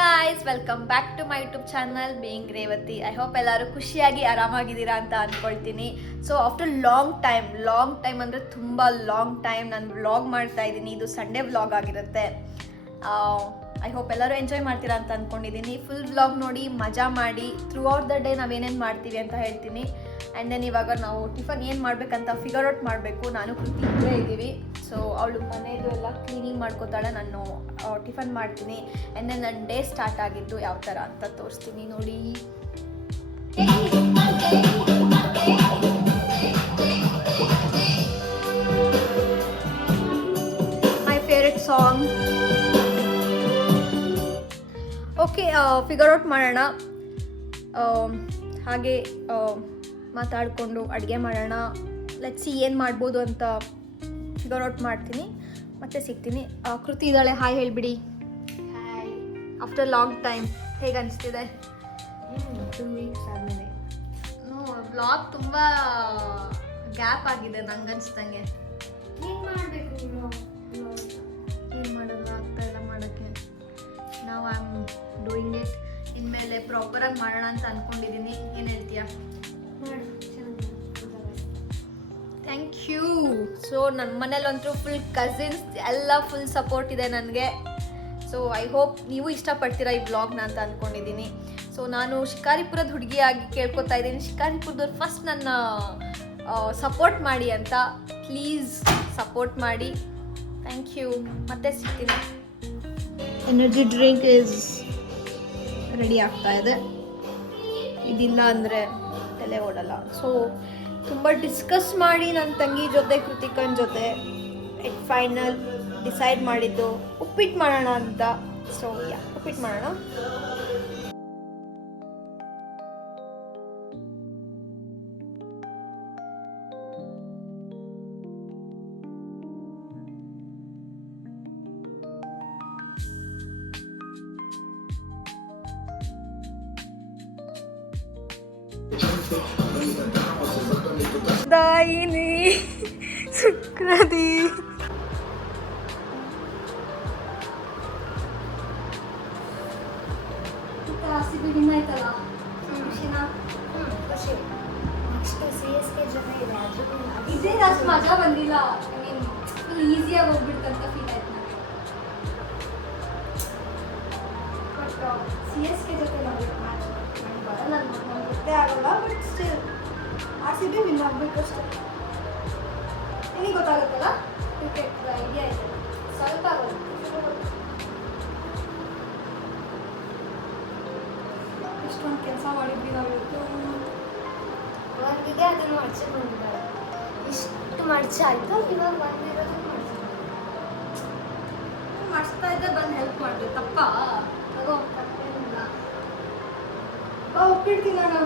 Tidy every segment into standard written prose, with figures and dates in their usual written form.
Guys, welcome back to my YouTube channel Being Revathi. I hope ಎಲ್ಲರೂ ಖುಷಿಯಾಗಿ ಆರಾಮಾಗಿದ್ದೀರಾ ಅಂತ ಅಂದ್ಕೊಳ್ತೀನಿ. ಸೊ ಆಫ್ಟರ್ ಲಾಂಗ್ ಟೈಮ್ ಅಂದರೆ ತುಂಬ ಲಾಂಗ್ ಟೈಮ್ ನಾನು ವ್ಲಾಗ್ ಮಾಡ್ತಾ ಇದ್ದೀನಿ. ಇದು ಸಂಡೇ ವ್ಲಾಗ್ ಆಗಿರುತ್ತೆ. ಐ ಹೋಪ್ ಎಲ್ಲರೂ ಎಂಜಾಯ್ ಮಾಡ್ತೀರಾ ಅಂತ ಅಂದ್ಕೊಂಡಿದ್ದೀನಿ. ಫುಲ್ ವ್ಲಾಗ್ ನೋಡಿ ಮಜಾ ಮಾಡಿ ಥ್ರೂ ಔಟ್ ದ ಡೇ ನಾವೇನೇನು ಮಾಡ್ತೀವಿ ಅಂತ ಹೇಳ್ತೀನಿ. ಆ್ಯಂಡ್ ದೆನ್ ಇವಾಗ ನಾವು ಟಿಫನ್ ಏನು ಮಾಡಬೇಕಂತ ಫಿಗರ್ ಔಟ್ ಮಾಡಬೇಕು. ನಾನು ಕೃತಿ ಇಲ್ಲೇ ಇದ್ದೀವಿ. ಸೊ ಅವಳು ಮನೆಯದು ಎಲ್ಲ ಕ್ಲೀನಿಂಗ್ ಮಾಡ್ಕೋತಾಳೆ, ನಾನು ಟಿಫನ್ ಮಾಡ್ತೀನಿ. ಆ್ಯಂಡ್ ದೆನ್ ನನ್ನ ಡೇ ಸ್ಟಾರ್ಟ್ ಆಗಿದ್ದು ಯಾವ ಥರ ಅಂತ ತೋರಿಸ್ತೀನಿ ನೋಡಿ. My favourite song. Okay, figure out ಮಾಡೋಣ. ಹಾಗೆ ಮಾತಾಡಿಕೊಂಡು ಅಡುಗೆ ಮಾಡೋಣ. ಲೆಟ್ಸ್ ಸಿ ಏನು ಮಾಡ್ಬೋದು ಅಂತ ಫಿಗರ್ ಔಟ್ ಮಾಡ್ತೀನಿ, ಮತ್ತೆ ಸಿಗ್ತೀನಿ. ಕೃತಿ ಇದ್ದಾಳೆ, ಹಾಯ್ ಹೇಳಿಬಿಡಿ. ಹಾಯ್. ಆಫ್ಟರ್ ಲಾಂಗ್ ಟೈಮ್ ಹೇಗೆ ಅನಿಸ್ತಿದೆ? 2 ವೀಕ್ಸ್ ಆದಮೇಲೆ ವ್ಲಾಗ್ ತುಂಬ ಗ್ಯಾಪ್ ಆಗಿದೆ ನಂಗನ್ಸ್ದಂಗೆ. ಏನು ಮಾಡಬೇಕು? ಏನು ಮಾಡೋದು ಆಗ್ತಾ ಇಲ್ಲ ಮಾಡೋಕ್ಕೆ. ನಾವು ಐ ಆಮ್ ಡೂಯಿಂಗ್ ಇಟ್. ಇನ್ಮೇಲೆ ಪ್ರಾಪರಾಗಿ ಮಾಡೋಣ ಅಂತ ಅಂದ್ಕೊಂಡಿದ್ದೀನಿ. ಏನು ಹೇಳ್ತೀಯಾ? Thank you. ಸೊ ನನ್ನ ಮನೇಲಂತೂ ಫುಲ್ ಕಸಿನ್ಸ್ ಎಲ್ಲ ಫುಲ್ ಸಪೋರ್ಟ್ ಇದೆ ನನಗೆ. ಸೊ ಐ ಹೋಪ್ ನೀವು ಇಷ್ಟಪಡ್ತೀರಾ ಈ ವ್ಲಾಗ್ನ ಅಂತ ಅಂದ್ಕೊಂಡಿದ್ದೀನಿ. ಸೊ ನಾನು ಶಿಕಾರಿಪುರದ ಹುಡುಗಿಯಾಗಿ ಕೇಳ್ಕೊತಾ ಇದ್ದೀನಿ, ಶಿಕಾರಿಪುರದವ್ರು ಫಸ್ಟ್ ನನ್ನ ಸಪೋರ್ಟ್ ಮಾಡಿ ಅಂತ. ಪ್ಲೀಸ್ ಸಪೋರ್ಟ್ ಮಾಡಿ. Thank you. ಮತ್ತೆ ಸಿಗ್ತೀನಿ. ಎನರ್ಜಿ ಡ್ರಿಂಕ್ ಈಸ್ ರೆಡಿ ಆಗ್ತಾ ಇದೆ. ಇದಿಲ್ಲ ಅಂದರೆ ತಲೆ ಓಡಲ್ಲ. ಸೊ ತುಂಬ ಡಿಸ್ಕಸ್ ಮಾಡಿ ನನ್ನ ತಂಗಿ ಜೊತೆ, ಕೃತಿಕನ್ ಜೊತೆ ಫೈನಲ್ ಡಿಸೈಡ್ ಮಾಡಿದ್ದು ಉಪ್ಪಿಟ್ಟು ಮಾಡೋಣ ಅಂತ. ಸೊ ಉಪ್ಪಿಟ್ಟು ಮಾಡೋಣ. ದಾಯಿನಿ ಸುಕ್ರದಿ ವಿನ್ ಆಯ್ತಲ್ಲ, ಖುಷಿನಾ? ಖುಷಿ. ನೆಕ್ಸ್ಟ್ CSK ಜೊತೆ ಇದೆ, ಅದು ಇದೇ ಅಷ್ಟು ಮಜಾ ಬಂದಿಲ್ಲ. ಐ ಮೀನ್ ಫುಲ್ ಈಸಿಯಾಗಿ ಹೋಗ್ಬಿಡ್ತಂತ ಫೀಲ್ ಆಯ್ತು ನನಗೆ. ಬಟ್ CSK ಜೊತೆ ನಾವು ಮ್ಯಾಚ್ ನನಗೆ ಬರಲ್ಲ, ನನಗೆ ಗೊತ್ತೇ ಆಗಲ್ಲ. ಬಟ್ ಸ್ಟಿಲ್ RCB ವಿನ್ ಆಗಬೇಕಷ್ಟೆ. ನಿಮಗೆ ಗೊತ್ತಾಗುತ್ತಲ್ಲ, ಕ್ರಿಕೆಟ್ ಐಡಿಯಾ ಇದೆ ಸ್ವಲ್ಪ. ಎಷ್ಟೊಂದು ಕೆಲಸ ಮಾಡಿದ್ವಿ ನಾವು ಇವತ್ತು. ಒಂದಿಗೆ ಅದನ್ನು ಮಡ್ಚಿ ಬಂದಿದ್ದಾಳೆ. ಇಷ್ಟು ಮಡ್ಚಾಯಿತು, ಇವಾಗ ಬಂದಿರೋದು ಮಾಡಿಸ್ತಾ ಇದ್ದೆ, ಬಂದು ಹೆಲ್ಪ್ ಮಾಡಿದೆ. ತಪ್ಪ ತಗೋ, ತಪ್ಪೇನಿಲ್ಲ. ಒಪ್ಪಿಡ್ತೀನಿ ನಾನು.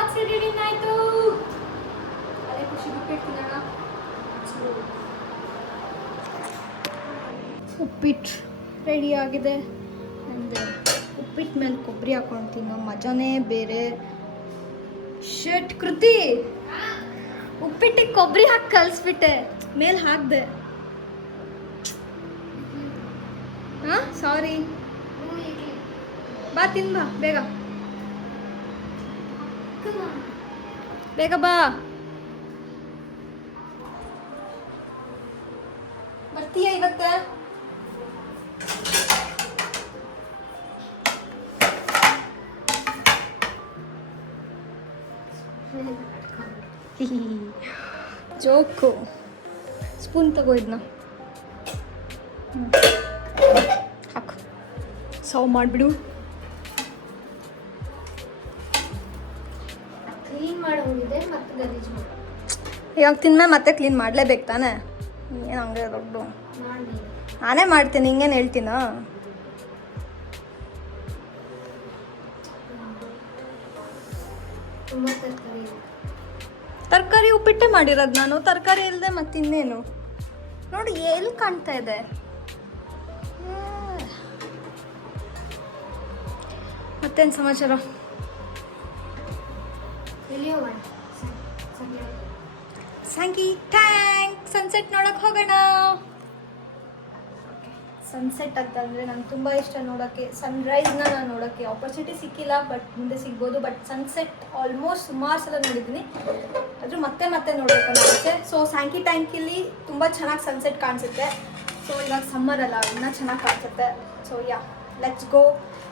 RCB ವಿನ್ ಆಯ್ತು. ಅದೇ ಖುಷಿ. ಉಪ್ಪಿಡ್ತೀನಿ ಅಣ್ಣ. ಉಪ್ಪಿಟ್ಟು ರೆಡಿ ಆಗಿದೆ. ಅಂದರೆ ಉಪ್ಪಿಟ್ಟು ಮೇಲೆ ಕೊಬ್ಬರಿ ಹಾಕೊಂಡು ತಿನ್ನೋ ಮಜಾನೇ ಬೇರೆ. ಶಟ್ ಕೃತಿ, ಉಪ್ಪಿಟ್ಟಿಗೆ ಕೊಬ್ಬರಿ ಹಾಕಿ ಕಲಿಸ್ಬಿಟ್ಟೆ, ಮೇಲೆ ಹಾಕ್ದೆ. ಹಾಂ ಸಾರಿ. ಬಾ ತಿನ್, ಬಾ ಬೇಗ ಬೇಗ ಬಾ. ಬರ್ತೀಯ ಇವತ್ತೆ? ಜೋಕು. ಸ್ಪೂನ್ ತಗೋ, ಇದನ್ನ ಹಾಕು, ಸರ್ವ್ ಮಾಡಿಬಿಡು. ಕ್ಲೀನ್ ಮಾಡಿ ಹೋಗಿದೆ, ಮತ್ತೆ ಗಲೀಜು ಮಾಡಿ. ಇವಾಗ ತಿನ್ಮೇಲೆ ಮತ್ತೆ ಕ್ಲೀನ್ ಮಾಡಲೇಬೇಕು ತಾನೆ? ಏನು ಹಂಗೆ ದೊಡ್ಡ ಮಾಡಿ ನಾನೇ ಮಾಡ್ತೀನಿ, ಹಿಂಗೇನು ಹೇಳ್ತೀನಾ? ತುಂಬ ತರಕಾರಿ ಇದೆ. ತರಕಾರಿ ಉಪ್ಪಿಟ್ಟೆ ಮಾಡಿರೋದು ನಾನು. ತರಕಾರಿ ಇಲ್ಲದೆ ಮತ್ತಿನ್ನೇನು? ನೋಡಿ ಎಲ್ಲಿ ಕಾಣ್ತಾ ಇದೆ. ಮತ್ತೇನು ಸಮಾಚಾರ? ಎಲ್ಲಿಯೋ ಸ್ಯಾಂಕಿ ಟ್ಯಾಂಕ್ ಸನ್ಸೆಟ್ ನೋಡೋಕೆ ಹೋಗೋಣ. ಸನ್ಸೆಟ್ ಅಂತಂದರೆ ನಂಗೆ ತುಂಬ ಇಷ್ಟ ನೋಡೋಕ್ಕೆ. ಸನ್ರೈಸ್ನ ನಾನು ನೋಡೋಕ್ಕೆ ಆಪರ್ಚುನಿಟಿ ಸಿಕ್ಕಿಲ್ಲ, ಬಟ್ ಮುಂದೆ ಸಿಗ್ಬೋದು. ಬಟ್ ಸನ್ಸೆಟ್ ಆಲ್ಮೋಸ್ಟ್ ಸುಮಾರು ಸಲ ನೋಡಿದ್ದೀನಿ, ಆದರೂ ಮತ್ತೆ ಮತ್ತೆ ನೋಡಬೇಕನ್ನೋ ಆಸೆ. ಸೊ ಸ್ಯಾಂಕಿ ಟ್ಯಾಂಕಿಲಿ ತುಂಬ ಚೆನ್ನಾಗಿ ಸನ್ಸೆಟ್ ಕಾಣಿಸುತ್ತೆ. ಸೊ ಇವಾಗ ಸಮ್ಮರ್ ಅಲ್ಲ, ಇನ್ನೂ ಚೆನ್ನಾಗಿ ಕಾಣಿಸುತ್ತೆ. So yeah, let's go.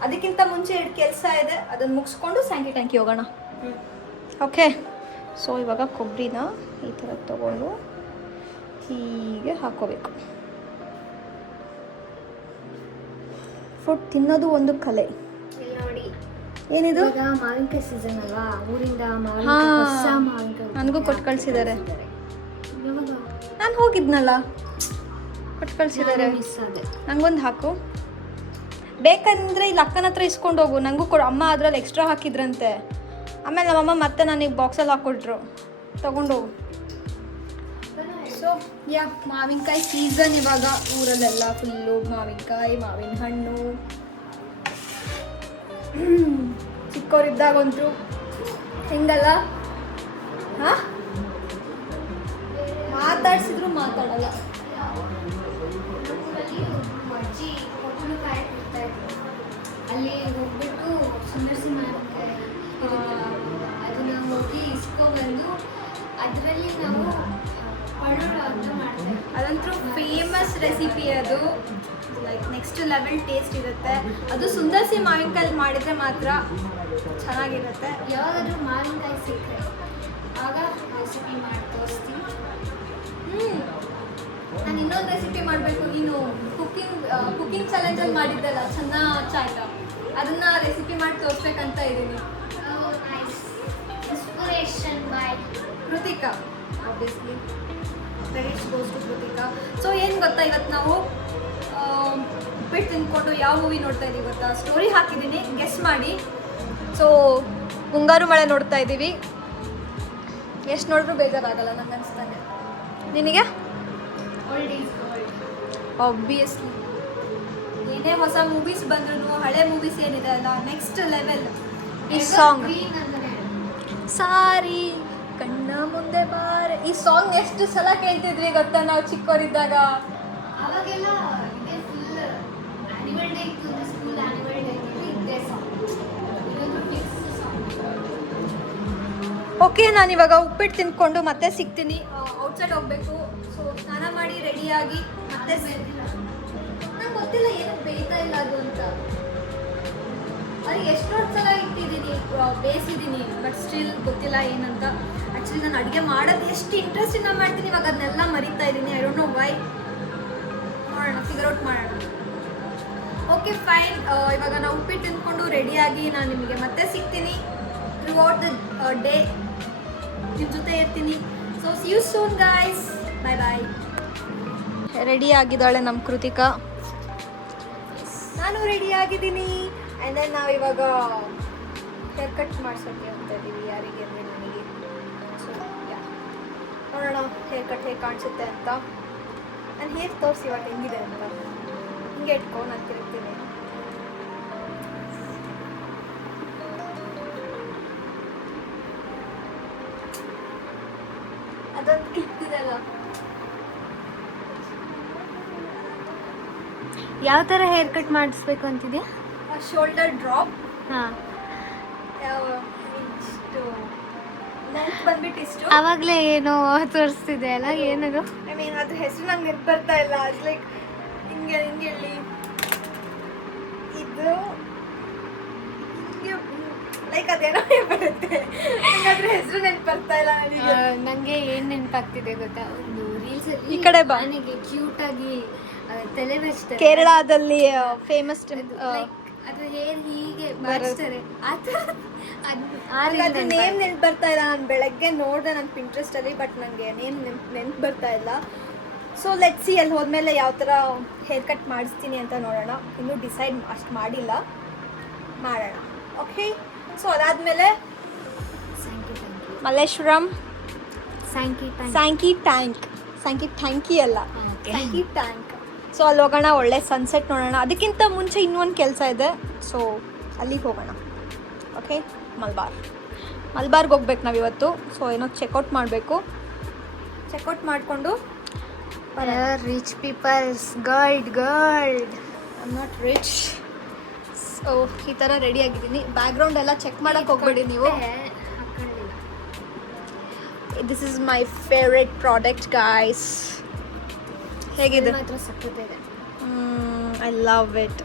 ಅದಕ್ಕಿಂತ ಮುಂಚೆ 2 ಕೆಲಸ ಇದೆ, ಅದನ್ನು ಮುಗಿಸ್ಕೊಂಡು ಸ್ಯಾಂಕಿ ಟ್ಯಾಂಕಿ ಹೋಗೋಣ. ಓಕೆ. ಸೊ ಇವಾಗ ಕೊಬ್ಬರಿನ ಈ ಥರ ತೊಗೊಂಡು ಹೀಗೆ ಹಾಕೋಬೇಕು. ಫುಡ್ ತಿನ್ನೋದು ಒಂದು ಕಲೆ. ಇಲ್ಲಿ ನೋಡಿ, ಏನಿದು? ಈಗ ಮಾವಿನಕಾಯಿ ಸೀಸನ್ ಅಲ್ವಾ, ಊರಿಂದ ಮಾವಿನಕಾಯಿ ನನಗೂ ಕೊಟ್ಟು ಕಳಿಸಿದ್ದಾರೆ. ನಾನು ಹೋಗಿದ್ನಲ್ಲ, ಕೊಟ್ಟು ಕಳಿಸಿದ್ದಾರೆ. ಮಿಸ್ ಆದೆ. ನಂಗೊಂದು ಹಾಕು. ಬೇಕಂದರೆ ಇಲ್ಲಿ ಅಕ್ಕನ ಹತ್ರ ಇಸ್ಕೊಂಡು ಹೋಗು, ನನಗೂ ಕೊಡು. ಅಮ್ಮ ಅದರಲ್ಲಿ ಎಕ್ಸ್ಟ್ರಾ ಹಾಕಿದ್ರಂತೆ. ಆಮೇಲೆ ನಮ್ಮಮ್ಮ ಮತ್ತೆ ನನಗೆ ಬಾಕ್ಸಲ್ಲಿ ಹಾಕ್ಕೊಟ್ರು, ತೊಗೊಂಡೋಗು. ಸೊ ಯಾ, ಮಾವಿನಕಾಯಿ ಸೀಸನ್ ಇವಾಗ ಊರಲ್ಲೆಲ್ಲ ಫುಲ್ಲು ಮಾವಿನಕಾಯಿ, ಮಾವಿನ ಹಣ್ಣು. ಚಿಕ್ಕವರಿದ್ದಾಗಂತೂ ಹೆಂಗಲ್ಲ, ಹಾಂ ಮಾತಾಡ್ಸಿದ್ರು ಮಾತಾಡಲ್ಲ. ಅಜ್ಜಿ ಕಾಯಿ ಕೊಡ್ತಾ ಇದ್ರು, ಅಲ್ಲಿ ಹೋಗ್ಬಿಟ್ಟು ಸುಂದರ್ಸಿ ಮಾವಿನಕಾಯಿ ಅದನ್ನ ಹೋಗಿ ಇಸ್ಕೊಬಂದು ಅದರಲ್ಲಿ ನಾವು ಪಡೋಳು ಅಂತ ಮಾಡ್ತೇವೆ. ಅದಂತೂ ಫೇಮಸ್ ರೆಸಿಪಿ ಅದು. ಲೈಕ್ ನೆಕ್ಸ್ಟ್ ಲೆವೆಲ್ ಟೇಸ್ಟ್ ಇರುತ್ತೆ ಅದು. ಸುಂದರ್ಸಿ ಮಾವಿನಕಾಯಿ ಮಾಡಿದರೆ ಮಾತ್ರ ಚೆನ್ನಾಗಿರುತ್ತೆ. ಯಾವಾಗಾದ್ರೂ ಮಾವಿನಕಾಯಿ ಸಿಕ್ಕರೆ ಆಗ ರೆಸಿಪಿ ಮಾಡಿ ತೋರಿಸ್ತೀನಿ. ನಾನು ಇನ್ನೊಂದು ರೆಸಿಪಿ ಮಾಡಬೇಕು. ನೀನು ಕುಕಿಂಗ್ ಚಾಲೆಂಜಲ್ಲಿ ಮಾಡಿದ್ದಲ್ಲ ಚೆನ್ನ ಚಾಯ್ನ, ಅದನ್ನು ರೆಸಿಪಿ ಮಾಡಿ ತೋರಿಸ್ಬೇಕಂತ ಇದ್ದೀನಿ. Inspiration by Kritika, obviously credits goes to Kritika. So ಏನು ಗೊತ್ತಾ, ಇವತ್ತು ನಾವು ಉಪ್ಪಿಟ್ಟು ತಿಂದ್ಕೊಂಡು ಯಾವ ಮೂವಿ ನೋಡ್ತಾ ಇದ್ದೀವಿ ಗೊತ್ತಾ? ಸ್ಟೋರಿ ಹಾಕಿದ್ದೀನಿ, ಗೆಸ್ ಮಾಡಿ. ಸೊ ಮುಂಗಾರು ಮಳೆ ನೋಡ್ತಾ ಇದ್ದೀವಿ. ಎಷ್ಟು ನೋಡಿದ್ರೂ ಬೇಜಾರಾಗಲ್ಲ ನಂಗೆ ಅನಿಸ್ದಂಗೆ. ನಿನಗೆ? Old is gold. ಆಬ್ವಿಯಸ್ಲಿ ಏನೇ ಹೊಸ ಮೂವೀಸ್ ಬಂದ್ರೂ ಹಳೆ ಮೂವೀಸ್ ಏನಿದೆ ಅಲ್ಲ, ನೆಕ್ಸ್ಟ್ ಲೆವೆಲ್. ಈ ಸಾಂಗ್ ಗ್ರೀನ್ ಅಂದರೆ ಸಾರಿ ಕಣ್ಣ ಮುಂದೆ ಬಾರೆ, ಈ ಸಾಂಗ್ ಎಷ್ಟು ಸಲ ಕೇಳ್ತಿದ್ವಿ ಗೊತ್ತಾ ನಾವು ಚಿಕ್ಕವರಿದ್ದಾಗ. ಅವಾಗೆಲ್ಲ ಇದೇ ಫುಲ್ ಆ್ಯನಿವಲ್ ಡೇ ಇತ್ತು, ಸ್ಕೂಲ್ ಆ್ಯನಿವಲ್ ಡೇ ಇತ್ತು, ಇದೇ ಸಾಂಗ್. ಇದೊಂದು ಫಿಕ್ಸ್ ಸಾಂಗ್. ಓಕೆ, ನಾನಿವಾಗ ಉಪ್ಪಿಟ್ಟು ತಿಂದ್ಕೊಂಡು ಮತ್ತೆ ಸಿಗ್ತೀನಿ. ಔಟ್ಸೈಡ್ ಹೋಗಬೇಕು. ಸೊ ಸ್ನಾನ ಮಾಡಿ ರೆಡಿಯಾಗಿ ಮತ್ತೆ ನಂಗೆ ಗೊತ್ತಿಲ್ಲ ಏನಕ್ಕೆ ಬೇಯ್ತಾ ಇಲ್ಲ ಅದು ಅಂತ. ಅದಕ್ಕೆ ಎಷ್ಟೊಂದು ಸಲ ಇಟ್ಟಿದ್ದೀನಿ, ಬೇಯಿಸಿದ್ದೀನಿ, ಬಟ್ ಸ್ಟಿಲ್ ಗೊತ್ತಿಲ್ಲ ಏನಂತ. ಆ್ಯಕ್ಚುಲಿ ನಾನು ಅಡುಗೆ ಮಾಡೋದು ಎಷ್ಟು ಇಂಟ್ರೆಸ್ಟಿಂದ ಮಾಡ್ತೀನಿ, ಇವಾಗ ಅದನ್ನೆಲ್ಲ ಮರಿತಾ ಇದ್ದೀನಿ. I don't know why. ನೋಡೋಣ, ಫಿಗರ್ ಔಟ್ ಮಾಡೋಣ. Okay fine. ಇವಾಗ ನಾವು ಉಪ್ಪಿಟ್ಟು ತಿಂದ್ಕೊಂಡು ರೆಡಿಯಾಗಿ ನಾನು ನಿಮಗೆ ಮತ್ತೆ ಸಿಗ್ತೀನಿ. ಥ್ರೂ ಔಟ್ ದ ಡೇ ನಿಮ್ಮ ಜೊತೆ ಇರ್ತೀನಿ. So see you soon guys, bye bye. Ready ಆಗಿದ್ದಾಳೆ ನಮ್ಮ ಕೃತಿಕಾ, ನಾನು ರೆಡಿ ಆಗಿದ್ದೀನಿ. ಆ್ಯಂಡ್ ದೆನ್ ನಾವು ಇವಾಗ ಹೇರ್ ಕಟ್ ಮಾಡ್ಸೋಕ್ಕೆ ಅಂತ ಇದ್ದೀವಿ. ಯಾರಿಗೆ ಅಂದರೆ ನನಗೆ. ಸೊ ಯಾ, ನೋಡೋಣ ಹೇರ್ ಕಟ್ ಹೇಗೆ ಕಾಣಿಸುತ್ತೆ ಅಂತ. ನಾನು ಹೇರ್ ತೋರಿಸಿ ಇವಾಗ ಹೆಂಗಿದೆ ಅಂತ. ಹಿಂಗೆ ಇಟ್ಕೊ, ನಾನು ತಿರುಗ್ತೀನಿ. ಅದೊಂದು ಕಿತ್ತಿದಲ್ಲ. ಯಾವ ಥರ ಹೇರ್ ಕಟ್ ಮಾಡಿಸ್ಬೇಕು ಅಂತಿದ್ಯಾ? Shoulder drop. ಹಾಂ, ಇಷ್ಟು ಲೆಂತ್ ಬಂದ್ಬಿಟ್ಟು ಇಷ್ಟು. ಆವಾಗಲೇ ಏನೋ ತೋರಿಸ್ತಿದೆ ಅಲ್ಲ, ಏನದು? ಐ ಮೀನ್ ಅದ್ರ ಹೆಸರು ನಂಗೆ ನೆನಪು ಬರ್ತಾ ಇಲ್ಲ. ಅದು ಲೈಕ್ ಹಿಂಗೆ ಹಿಂಗೆ ಹೇಳಿ ಇದು ಲೈಕ್ ಅದೇನೋ ಬರುತ್ತೆ, ನಂಗೆ ಅದ್ರ ಹೆಸರು ನೆನಪು ಬರ್ತಾ ಇಲ್ಲ ನನಗೆ. ನನಗೆ ಏನು ನೆನಪಾಗ್ತಿದೆ ಗೊತ್ತಾ, ಒಂದು ರೀಲ್ಸಲ್ಲಿ ಈ ಕಡೆ ಬಾ. ನನಗೆ ಕ್ಯೂಟಾಗಿ ತಲೆ ಬೆಚ್ತಾರೆ ಕೇರಳದಲ್ಲಿ ಫೇಮಸ್. ಅದು ಹೇರ್ ಹೀಗೆ ಬಾರಿಸ್ತಾರೆ, ಆ ಅದ್ರ ನೇಮ್ ನೆನ್ಪು ಬರ್ತಾ ಇಲ್ಲ. ನಾನು ಬೆಳಗ್ಗೆ ನೋಡಿದೆ ನನ್ನ ಪಿಂಟ್ರೆಸ್ಟಲ್ಲಿ, ಬಟ್ ನನಗೆ ನೇಮ್ ನೆನ್ಪು ಬರ್ತಾ ಇಲ್ಲ. ಸೊ ಲೆಟ್ ಸಿ, ಅಲ್ಲಿ ಹೋದ್ಮೇಲೆ ಯಾವ ಥರ ಹೇರ್ ಕಟ್ ಮಾಡಿಸ್ತೀನಿ ಅಂತ ನೋಡೋಣ. ಇನ್ನೂ ಡಿಸೈಡ್ ಅಷ್ಟು ಮಾಡಿಲ್ಲ, ಮಾಡೋಣ. ಓಕೆ, ಸೊ ಅದಾದಮೇಲೆ ಮಲ್ಲೇಶ್ವರಂ ಸ್ಯಾಂಕಿ ಟ್ಯಾಂಕಿ ಅಲ್ಲ, ಸ್ಯಾಂಕಿ ಟ್ಯಾಂಕ್. ಸೊ ಅಲ್ಲಿ ಹೋಗೋಣ, ಒಳ್ಳೆ ಸನ್ಸೆಟ್ ನೋಡೋಣ. ಅದಕ್ಕಿಂತ ಮುಂಚೆ ಇನ್ನೊಂದು ಕೆಲಸ ಇದೆ, ಸೊ ಅಲ್ಲಿಗೆ ಹೋಗೋಣ. ಓಕೆ, ಮಲ್ಬಾರ್ಗೆ ಹೋಗ್ಬೇಕು ನಾವಿವತ್ತು. ಸೊ ಏನೋ ಚೆಕ್ಔಟ್ ಮಾಡಬೇಕು. ಚೆಕ್ಔಟ್ ಮಾಡಿಕೊಂಡು rich peoples gold I am not rich. So ಈ ಥರ ರೆಡಿ ಆಗಿದ್ದೀನಿ. ಬ್ಯಾಕ್ಗ್ರೌಂಡ್ ಎಲ್ಲ ಚೆಕ್ ಮಾಡೋಕ್ಕೆ ಹೋಗ್ಬೇಡಿ ನೀವು. This is my favourite product guys. ಹೇಗಿದೆ? ಮಾತ್ರ ಸಕ್ಕತ್ತಿದೆ. I love it.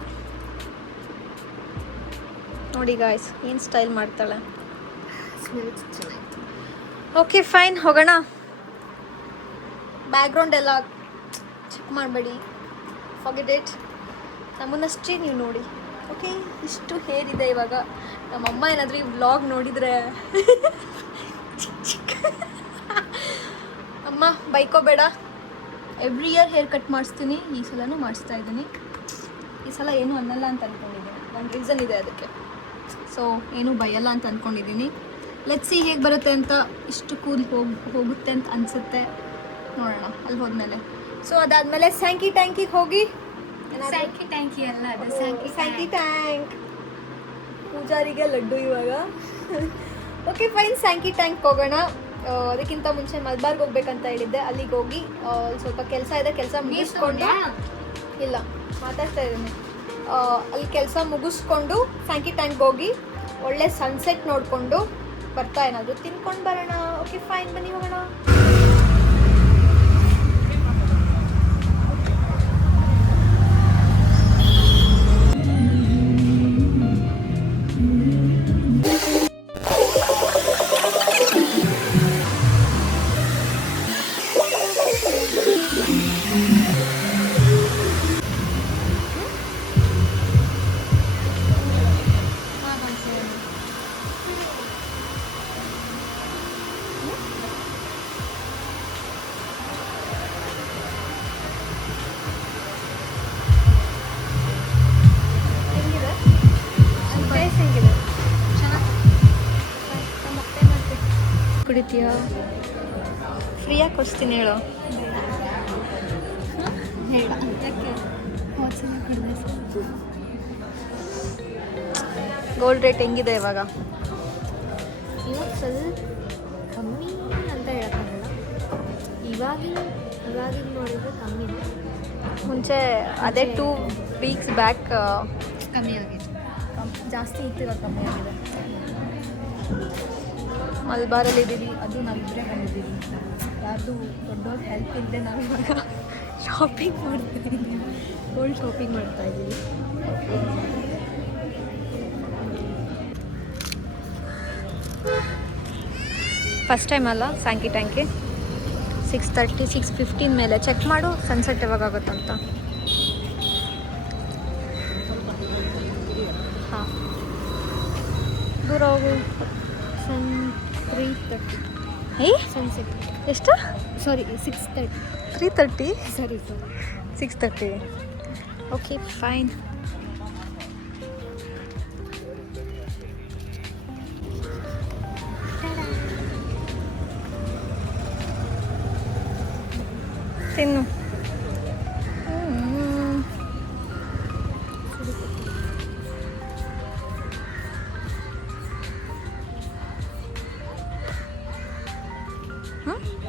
ನೋಡಿ ಗಾಯ್ಸ್ ಏನು ಸ್ಟೈಲ್ ಮಾಡ್ತಾಳೆ. ಸ್ಮೆಲ್ ಚೆನ್ನಾಗಿತ್ತು. ಓಕೆ ಫೈನ್, ಹೋಗೋಣ. ಬ್ಯಾಕ್ಗ್ರೌಂಡ್ ಎಲ್ಲ ಚೆಕ್ ಮಾಡಬೇಡಿ, ಫಾರ್ಗೆಟ್ ಇಟ್. ನಮ್ಮನ್ನಷ್ಟೇ ನೀವು ನೋಡಿ. ಓಕೆ, ಇಷ್ಟು ಹೇರ್ ಇದೆ ಇವಾಗ. ನಮ್ಮಮ್ಮ ಏನಾದರೂ ಈ ವ್ಲಾಗ್ ನೋಡಿದರೆ ಅಮ್ಮ ಬೈಕೋಬೇಡ. ಎವ್ರಿ ಇಯರ್ ಹೇರ್ ಕಟ್ ಮಾಡಿಸ್ತೀನಿ, ಈ ಸಲನೂ ಮಾಡಿಸ್ತಾ ಇದ್ದೀನಿ. ಈ ಸಲ ಏನೂ ಅನ್ನಲ್ಲ ಅಂತ ಅಂದ್ಕೊಂಡಿದ್ದೀನಿ. ಒಂದು ರೀಸನ್ ಇದೆ ಅದಕ್ಕೆ. ಸೊ ಏನೂ ಭಯಲ್ಲ ಅಂತ ಅಂದ್ಕೊಂಡಿದ್ದೀನಿ. ಲೆಟ್ಸ್ ಸಿ ಹೇಗೆ ಬರುತ್ತೆ ಅಂತ. ಇಷ್ಟು ಕೂದಲು ಹೋಗುತ್ತೆ ಅಂತ ಅನಿಸುತ್ತೆ, ನೋಡೋಣ ಅಲ್ಲಿ ಹೋದ್ಮೇಲೆ. ಸೊ ಅದಾದಮೇಲೆ ಸ್ಯಾಂಕಿ ಟ್ಯಾಂಕಿಗೆ ಹೋಗಿ ಟ್ಯಾಂಕಿ ಅಲ್ಲ ಅದು ಸ್ಯಾಂಕಿ ಟ್ಯಾಂಕ್. ಪೂಜಾರಿಗೆ ಲಡ್ಡು ಇವಾಗ. ಓಕೆ ಫೈನ್, ಸ್ಯಾಂಕಿ ಟ್ಯಾಂಕ್ ಹೋಗೋಣ. ಅದಕ್ಕಿಂತ ಮುಂಚೆ ಮಲ್ಬಾರ್ಗೆ ಹೋಗ್ಬೇಕಂತ ಹೇಳಿದ್ದೆ, ಅಲ್ಲಿಗೆ ಹೋಗಿ ಸ್ವಲ್ಪ ಕೆಲಸ ಇದೆ, ಕೆಲಸ ಮುಗಿಸ್ಕೊಂಡು ಇಲ್ಲ ಮಾತಾಡ್ತಾ ಇದ್ದೀನಿ. ಅಲ್ಲಿ ಕೆಲಸ ಮುಗಿಸ್ಕೊಂಡು ಸ್ಯಾಂಕಿ ಟ್ಯಾಂಕ್ಗೆ ಹೋಗಿ ಒಳ್ಳೆ ಸನ್ಸೆಟ್ ನೋಡಿಕೊಂಡು ಬರ್ತಾ ಏನಾದರೂ ತಿನ್ಕೊಂಡು ಬರೋಣ. ಓಕೆ ಫೈನ್, ಬನ್ನಿ ಹೋಗೋಣ. ಕುಡಿತೀಯಾ? ಫ್ರೀಯಾಗಿ ಕೊಡಿಸ್ತೀನಿ, ಹೇಳು. ಹೇಳ ಯಾಕೆ? ಹೋದ್ಸಲ ಕುಡಿದೆ. ಗೋಲ್ಡ್ ರೇಟ್ ಹೆಂಗಿದೆ ಇವಾಗ? ಇವಾಗ ಸ್ವಲ್ಪ ಕಮ್ಮಿ ಅಂತ ಹೇಳೋಕ್ಕಾಗಲ್ಲ. ಇವಾಗಿನ ನೋಡಿದ್ರೆ ಕಮ್ಮಿನೇ. ಮುಂಚೆ ಅದೇ 2 ವೀಕ್ಸ್ ಬ್ಯಾಕ್ ಕಮ್ಮಿ ಆಗಿದೆ. ಜಾಸ್ತಿ ಇತ್ತು, ಇವಾಗ ಕಮ್ಮಿ ಆಗಿದೆ. ಮಲ್ಬಾರಲ್ಲಿ ಇದ್ದೀವಿ, ಅದು ನಾವಿಬ್ಬರೇ ಬಂದಿದ್ದೀವಿ. ಯಾರ್ದು ದೊಡ್ಡವ್ರ ಹೆಲ್ಪ್ ಇಲ್ಲದೆ ನಾವಿವಾಗ ಶಾಪಿಂಗ್ ಮಾಡ್ತಾ ಇದ್ದೀವಿ. ಗೋಲ್ಡ್ ಶಾಪಿಂಗ್ ಮಾಡ್ತಾ ಇದ್ದೀವಿ. ಫಸ್ಟ್ ಟೈಮ್ ಅಲ್ಲ ಸ್ಯಾಂಕಿ ಟ್ಯಾಂಕಿ. 6:30 6:15 ಮೇಲೆ ಚೆಕ್ ಮಾಡು ಸನ್ಸೆಟ್ ಯಾವಾಗ ಆಗುತ್ತಂತ. ಹಾಂ, ದೂರ ಹೋಗು. 3:30 ಸನ್ಸೆಟ್. ಎಷ್ಟು? ಸಾರಿ 6:30. 3:30? ಸರಿ 6:30. Okay fine. ತಿನ್ನು.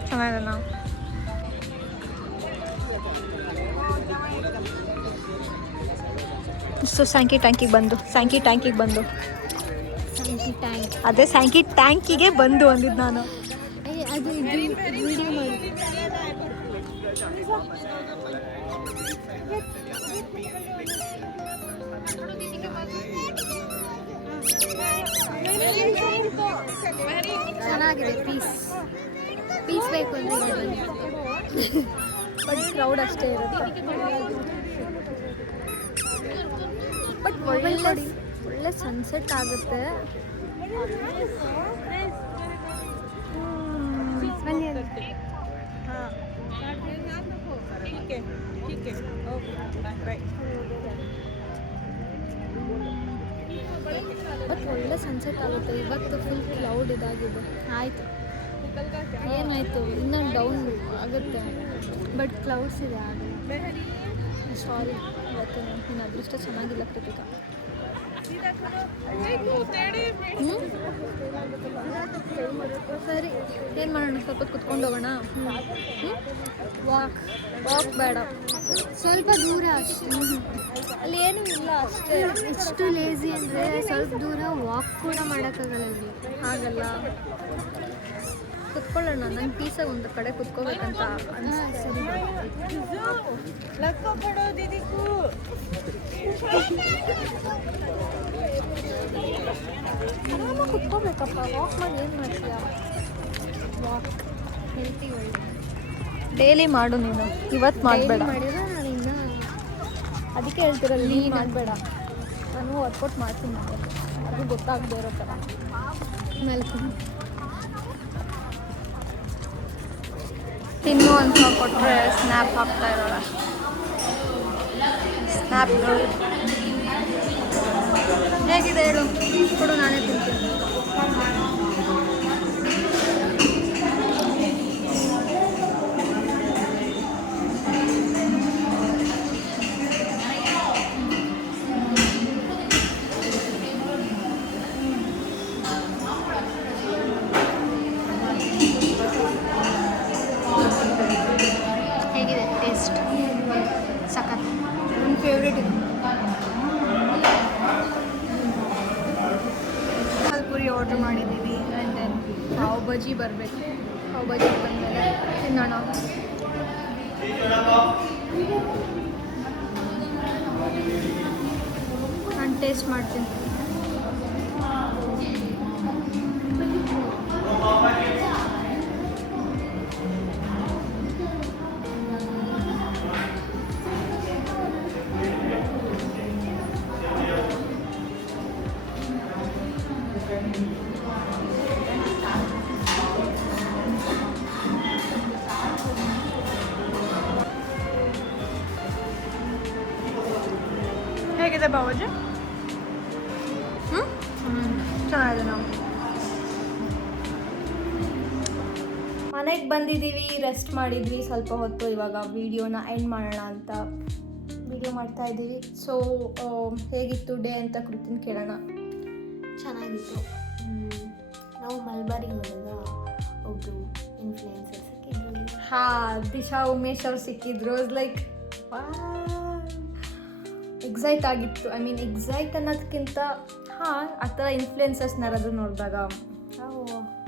ಚೆನ್ನಾಗಿದೆ ನಾವು. ಸೊ ಸ್ಯಾಂಕಿ ಟ್ಯಾಂಕಿಗೆ ಬಂದು ಟ್ಯಾಂಕ್ ಅದೇ ಸ್ಯಾಂಕಿ ಟ್ಯಾಂಕಿಗೆ ಬಂದು ಅಂದಿದ್ದು ನಾನು. ಅದು ವಿಡಿಯೋ ಮಾಡಿ. ಚೆನ್ನಾಗಿದೆ. ಪೀಸ್ ಬೇಕು ಅಂದರೆ ಬಟ್ ಕ್ರೌಡ್ ಅಷ್ಟೇ ಇರುತ್ತೆ. ಬಟ್ ಒಳ್ಳೆ ಸನ್ಸೆಟ್ ಆಗುತ್ತೆ. ಬಟ್ ಒಳ್ಳೆ ಸನ್ಸೆಟ್ ಆಗುತ್ತೆ. ಇವತ್ತು ಫುಲ್ ಕ್ಲೌಡ್ ಇದಾಗಿದೆ. ಆಯಿತು, ಏನಾಯಿತು, ಇನ್ನೂ ಡೌನ್ ಆಗುತ್ತೆ. ಬಟ್ ಕ್ಲೌಡ್ಸ್ ಇದೆ. ಆಗಲ್ಲ. ಸಾರಿ, ಇವತ್ತು ನಿನ್ನ ಅದೃಷ್ಟ ಚೆನ್ನಾಗಿಲ್ಲ ಕೃತಿಕಾ. ಸರಿ ಏನು ಮಾಡೋಣ, ಸ್ವಲ್ಪ ಹೊತ್ತು ಕುತ್ಕೊಂಡು ಹೋಗೋಣ. ವಾಕ್ ಬೇಡ, ಸ್ವಲ್ಪ ದೂರ ಅಷ್ಟೇ. ಅಲ್ಲಿ ಏನೂ ಇಲ್ಲ ಅಷ್ಟೇ. ಎಷ್ಟು ಲೇಸಿ ಅಂದರೆ ಸ್ವಲ್ಪ ದೂರ ವಾಕ್ ಕೂಡ ಮಾಡೋಕ್ಕಾಗಲ್ಲ ಇಲ್ಲಿ. ಹಾಗಲ್ಲ, ಕುತ್ಕೊಳ್ಳೋಣ. ನಂಗೆ ಪೀಸಾಗಿ ಒಂದು ಕಡೆ ಕುತ್ಕೋಬೇಕಂತ ಅನಿಸ್ತು. ಸರಿ ಕುತ್ಕೋಬೇಕಪ್ಪ. ವಾಕ್ ಮಾಡಿ ಏನು ಮಾಡ್ತೀಯ? ವಾಕ್ ಹೆಲ್ತಿ ಒಳ್ಳೆ ಡೈಲಿ ಮಾಡು ನೀನು, ಇವತ್ತು ಮಾಡಬೇಡ. ಮಾಡಿದ್ರೆ ನಾನು ಇನ್ನು ಅದಕ್ಕೆ ಹೇಳ್ತಿರಲ್ಲ, ನೀನು ಮಾಡಬೇಡ. ನಾನು ವರ್ಕೌಟ್ ಮಾಡ್ತೀನಿ, ಅದು ಗೊತ್ತಾಗದೇ ಇರೋ ಥರ. ಮಲ್ಕೊಂಡು ತಿನ್ನು ಅಂತ ಕೊಟ್ಟರೆ ಸ್ನ್ಯಾಪ್ ಹಾಕ್ತಾ ಇರೋಲ್ಲ. ಸ್ನ್ಯಾಪ್ ಹೇಗಿದೆ ಹೇಳು, ಕೊಡು, ನಾನೇ ತಿಂತೀನಿ. ಹೇಗಿದೆ ಟೇಸ್ಟ್? ಸಖತ್. ನನ್ನ ಫೇವ್ರೇಟ್ ಇದು. ಪೂರಿ ಆರ್ಡ್ರ್ ಮಾಡಿದ್ದೀವಿ. ಆ್ಯಂಡ್ ದೆನ್ ಪಾವ್ ಬಜಿ ಬರಬೇಕು. ಪಾವ್ ಬಜಿ ಬಂದಮೇಲೆ ತಿನ್ನೋಣ. ನಾನು ಟೇಸ್ಟ್ ಮಾಡ್ತೀನಿ. ಹೇಗಿದೆ ಬಾಬಾಜಿ? ಚೆನ್ನಾಗಿದೆ. ನಾವು ಮನೆಗೆ ಬಂದಿದ್ದೀವಿ, ರೆಸ್ಟ್ ಮಾಡಿದ್ವಿ ಸ್ವಲ್ಪ ಹೊತ್ತು. ಇವಾಗ ವೀಡಿಯೋನ ಎಂಡ್ ಮಾಡೋಣ ಅಂತ ವೀಡಿಯೋ ಮಾಡ್ತಾ ಇದ್ದೀವಿ. ಸೊ ಹೇಗಿತ್ತು ಡೇ ಅಂತ ಕೃತಿನ ಕೇಳೋಣ. ಚೆನ್ನಾಗಿತ್ತು. ನಾವು ಮಲ್ಬಾರಿಗೆ ಹೋದಾಗ ಒಬ್ಬರು ಇನ್ಫ್ಲುಯೆನ್ಸರ್ ಸಿಕ್ಕಿದ್ರು. ದಿಶಾ ಉಮೇಶ್ ಅವ್ರು ಸಿಕ್ಕಿದ್ರು. ಲೈಕ್ ಎಕ್ಸೈಟ್ ಆಗಿತ್ತು. ಐ ಮೀನ್ ಎಕ್ಸೈಟ್ ಅನ್ನೋದಕ್ಕಿಂತ ಆ ಥರ ಇನ್ಫ್ಲುಯೆನ್ಸರ್ಸ್ನಾರಾದ್ರೂ ನೋಡಿದಾಗ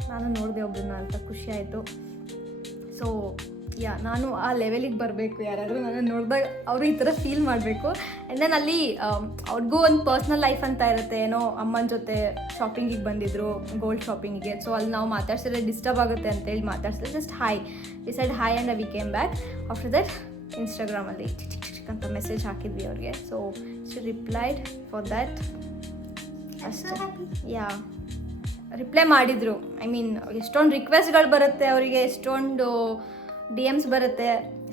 ನಾನು ನೋಡಿದೆ ಒಬ್ಬರನ್ನ ಅಂತ ಖುಷಿ ಆಯಿತು. ಸೊ ನಾನು ಆ ಲೆವೆಲಿಗೆ ಬರಬೇಕು. ಯಾರಾದರೂ ನಾನು ನೋಡಿದಾಗ ಅವರು ಈ ಥರ ಫೀಲ್ ಮಾಡಬೇಕು. ಆ್ಯಂಡ್ ದೆನ್ ಅಲ್ಲಿ ಅವ್ರಿಗೂ ಒಂದು ಪರ್ಸ್ನಲ್ ಲೈಫ್ ಅಂತ ಇರುತ್ತೆ. ಏನೋ ಅಮ್ಮನ ಜೊತೆ ಶಾಪಿಂಗಿಗೆ ಬಂದಿದ್ರು, ಗೋಲ್ಡ್ ಶಾಪಿಂಗಿಗೆ. ಸೊ ಅಲ್ಲಿ ನಾವು ಮಾತಾಡ್ಸಿದ್ರೆ ಡಿಸ್ಟರ್ಬ್ ಆಗುತ್ತೆ ಅಂತೇಳಿ ಮಾತಾಡ್ಸಿದ್ರೆ just hi we said hi and we came back. After that ಇನ್ಸ್ಟಾಗ್ರಾಮಲ್ಲಿ ಅಂತ ಮೆಸೇಜ್ ಹಾಕಿದ್ವಿ ಅವ್ರಿಗೆ. So she replied for that. ಅಷ್ಟೇ. ರಿಪ್ಲೈ ಮಾಡಿದರು. ಐ ಮೀನ್ ಎಷ್ಟೊಂದು ರಿಕ್ವೆಸ್ಟ್ಗಳು ಬರುತ್ತೆ ಅವರಿಗೆ, ಎಷ್ಟೊಂದು DMs ಬರುತ್ತೆ.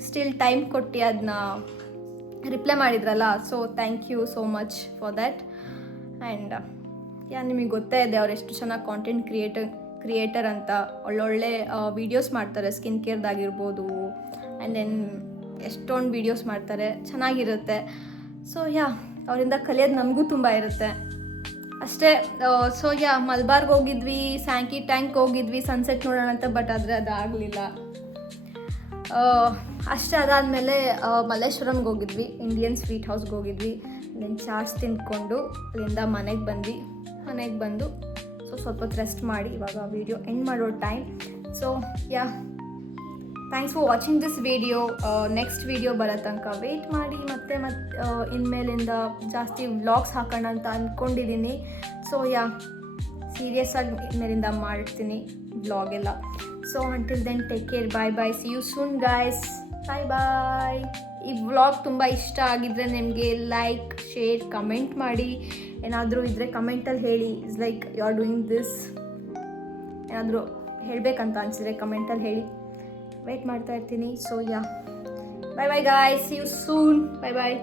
ಸ್ಟಿಲ್ ಟೈಮ್ ಕೊಟ್ಟು ಅದನ್ನ ರಿಪ್ಲೈ ಮಾಡಿದ್ರಲ್ಲ. So thank you so much for that. And ನಿಮಗೆ ಗೊತ್ತೇ ಇದೆ ಅವ್ರು ಎಷ್ಟು ಚೆನ್ನಾಗಿ ಕಾಂಟೆಂಟ್ ಕ್ರಿಯೇಟರ್ ಅಂತ. ಒಳ್ಳೊಳ್ಳೆ ವೀಡಿಯೋಸ್ ಮಾಡ್ತಾರೆ, ಸ್ಕಿನ್ ಕೇರ್ದಾಗಿರ್ಬೋದು. ಆ್ಯಂಡ್ ದೆನ್ ಎಷ್ಟೊಂದು ವೀಡಿಯೋಸ್ ಮಾಡ್ತಾರೆ, ಚೆನ್ನಾಗಿರುತ್ತೆ. ಸೊ ಅವರಿಂದ ಕಲಿಯೋದು ನಮಗೂ ತುಂಬ ಇರುತ್ತೆ ಅಷ್ಟೇ. ಸೊ ಮಲ್ಬಾರ್ಗೆ ಹೋಗಿದ್ವಿ, ಸ್ಯಾಂಕಿ ಟ್ಯಾಂಕ್ ಹೋಗಿದ್ವಿ ಸನ್ಸೆಟ್ ನೋಡೋಣ ಅಂತ. ಬಟ್ ಆದರೆ ಅದಾಗಲಿಲ್ಲ ಅಷ್ಟೇ. ಅದಾದಮೇಲೆ ಮಲ್ಲೇಶ್ವರಂಗೆ ಹೋಗಿದ್ವಿ, ಇಂಡಿಯನ್ ಸ್ವೀಟ್ ಹೌಸ್ಗೆ ಹೋಗಿದ್ವಿ. ದೆನ್ ಚಾಟ್ಸ್ ತಿಂದ್ಕೊಂಡು ಅಲ್ಲಿಂದ ಮನೆಗೆ ಬಂದು ಸೊ ಸ್ವಲ್ಪ ಹೊತ್ತು ರೆಸ್ಟ್ ಮಾಡಿ ಇವಾಗ ವೀಡಿಯೋ ಎಂಡ್ ಮಾಡೋ time. So thanks for watching this video. Next video ಬರೋ ತನಕ ವೆಯ್ಟ್ ಮಾಡಿ. ಮತ್ತೆ ಇನ್ಮೇಲಿಂದ ಜಾಸ್ತಿ ವ್ಲಾಗ್ಸ್ ಹಾಕೋಣ ಅಂತ ಅಂದ್ಕೊಂಡಿದ್ದೀನಿ. ಸೊ ಸೀರಿಯಸ್ ಆಗಿ ಇನ್ಮೇಲಿಂದ ಮಾಡ್ತೀನಿ ವ್ಲಾಗ್ ಎಲ್ಲ. So until then take care, bye. See you soon guys, bye. ಈ ವ್ಲಾಗ್ ತುಂಬ ಇಷ್ಟ ಆಗಿದ್ರೆ ನಿಮಗೆ ಲೈಕ್, ಶೇರ್, ಕಮೆಂಟ್ ಮಾಡಿ. ಏನಾದರೂ ಇದ್ದರೆ ಕಮೆಂಟಲ್ಲಿ ಹೇಳಿ. It's like you are doing this. ಏನಾದರೂ ಹೇಳಬೇಕಂತ ಅನಿಸಿದ್ರೆ ಕಮೆಂಟಲ್ಲಿ ಹೇಳಿ. ವೇಟ್ ಮಾಡ್ತಾ ಇರ್ತೀನಿ. So bye guys, see you soon, bye.